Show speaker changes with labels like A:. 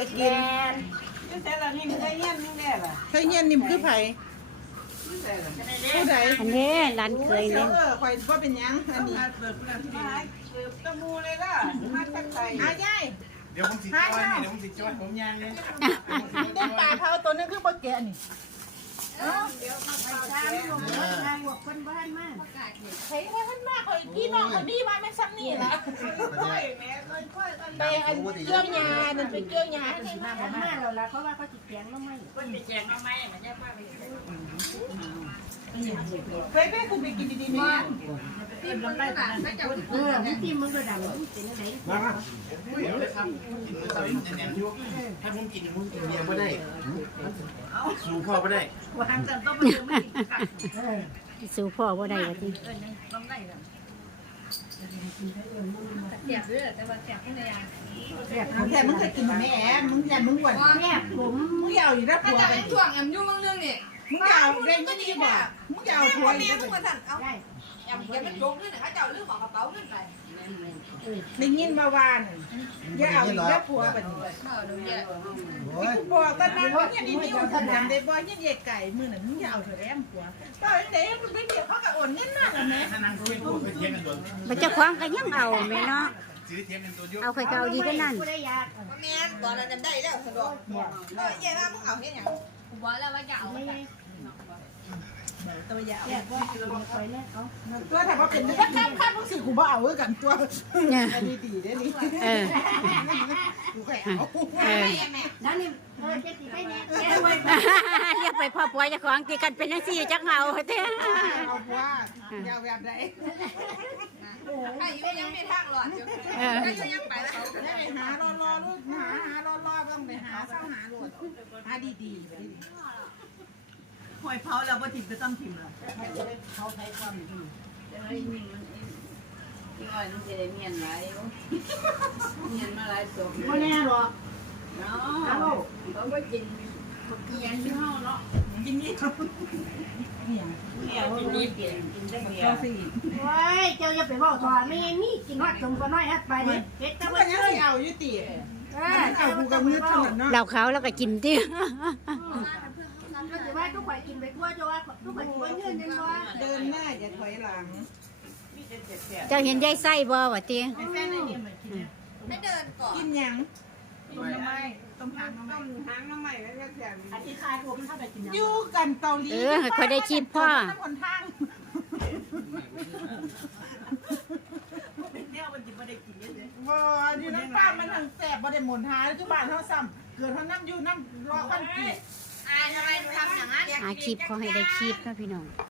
A: ก็กิน
B: นี่แต่ละนี่มันได้เงี้ยนี่แน่ล่ะ
A: ใครเฮียนนิ่มคือไผผู้ใด
C: อันนี้ร้านเคย
A: เนา
C: เนี่ย
A: ข่อยว่าเป็นหยังอันนี้
B: เปิดตะมูเลยล่ะมาตั้งใจ
A: ยาย
D: เดี๋ยวผมสิจ้อยนี่เดี๋ยวผมสิจ้อยผมยางเลย
A: ได้ปลาเผาตัวนึงคือบ่แก่นี่
B: เดี๋ยวมาปลาแกง
C: บวกคนบ้านมาก
A: ใครว่าท่านมาข่อยพี่น้องข่อยนี่ว่าแม่ซ้ำนี่ล่ะ
B: ค่อยแม่ค่อยกัน
A: ไปอันเกี่ยวยานั่นไปเกี่ยวยาให้มา
C: บ้านเราละเพราะว่าเขาติดแกงแล้วไม่
B: คนมีแจงเอาไหมมันจะป้าไป
A: ไปแม่คุณไปกินดีๆแม่
B: ที่มันได้แต่ไม่จะ
C: ที่มึงก็ดังเป็นอะไร
D: มาเดี๋ยวเลยครับกินตอนนี้จะแหนมอยู่ถ้าผมกินผมกินเบียร์ไม่ได้สู้พ่อไม่ได้
B: วางจันต้องมาไม่กัด
C: สู่พ่อว่าได้ว่าที่
B: ต้องได้กันแสบด้วยแต่ว่าแสบที่ไหนอ่ะ
A: แต่มึงเคยกินแม่แอมมึงอย่ามึงอ้วน
C: แม่ผม
A: มึงอย่าเอาอยู่นะผัว
B: จะเป็นช่วงแอมยุ่งเรื่องนี่
A: มึงอย่าเอาได้ยินดีบ่มึงอย่าเอาผัวอีก
B: มึงมาสั่นเอาแอมแกเป็นยกด้วยนะเขาจะเอาเรื่องของกระเป๋าขึ้นไป
A: ได้ยินมาวานอย่าเอาอีกนะผัวแบบนี้
B: ดูเยอะ
A: บอกกันนะว่าเนี่ยดีๆคนทำได้บ่เนี่ยเด็กไก่มือน่ะมึงอย่าเอาเถอะแอมผัวตอนนี้มึงไปเดี๋ยวเขาก็โอนเงินมากอ่ะแม่
D: ถ้านั่งคุยไปเทียงกันโดน
C: มันจะคว้างกันยังเอาแม่เนาะ
D: ซื้อเทียงกันตัวเยอะ
C: เอาใครเก่าดีก็นั่น
B: แม่ตอนนั้นจำได้แล้วสะดวกเย่ว่ามึงเอาเห็นยังบอกแล้วว่าจะเอา
A: ตัวอย่าเอา
C: คอยเนี่ยเอา
A: ตัวถ้าว่าเป็นถ้าข้ามมึงสิกูบ่เอากันตัวอันนี้ดีเด้นี่กูแค่เอา
C: แล้วนี่เจ๊ตีไปเนี่ยเรียกไปพ่อปัวจะของตีกันเป็นนักสี่จักเมาเต้
A: เอาว่าอย่าแบบใด
B: ถ้าอยู่ยังไม่ทางหลอดอยู่ถ้าอยู่ยังไปแล้ว
A: ได้ไปหารอลูกหารอต้องไปหาเศร้าหาโหลดหาดี
B: หอยเผาแล้วว่าถิ่มก็ต้องถิ่มแล้ว
A: เขาใช้ความดี
B: พี่อ้อยมันจะได้เมียนหลายเมียนมาหลายตัว
C: ไม่แน่หรอก
B: เนาะเขาก็กินเกียนที่ห้องเนาะ
A: กินนี่เนี่ย
B: เนี่ยกินนี่เปลี่ยนกินได้เดียว
A: สิ
C: เฮ้ยเจ้าอย่าไปบอกว่าไม่มีกินวัดสมก็น้อยฮัดไปเนี่ยเฮ็ดแต่
A: แต่
C: ว่า
A: ว่ายังสิเอาอยู่ติเอากูกับมือเท่านั้นเนาะ
C: เราเขาแล้วก็กินที่
B: ก็จะว่าทุกฝ่ายกินไปทั่วจะว่าทุกฝ่ายกินไปเงื่อนยังว่า
A: เดินหน้าอย่าถอยหลัง
C: เจ้าเห็นยายไส้บ่วะตี
A: ไอ้แฟนในเนี่ยเหมือนกิน
B: ให้เดินก่อน
A: กินยังต้มไม้ต้มหางน้ำไม้
B: หางน้ำใหม่แล้วก็แถม
C: อันที่คายผมเข้าไปกิน
A: อยู่กันเกาหลีคนทาง
B: เนี่ยมันจะไม่ได้กินเยอะเลย
A: บ่อยู่น้ำปลามันทั้งแสบบ่ได้หมุนหาทุกบ้านเท่าซ้ำเกิดเท่าน้ำอยู่น้ำรอวันกี่
B: ทำไมทำอย่างนั้น
C: หาคลิปเขาให้ได้คลิปนะพี่น้อง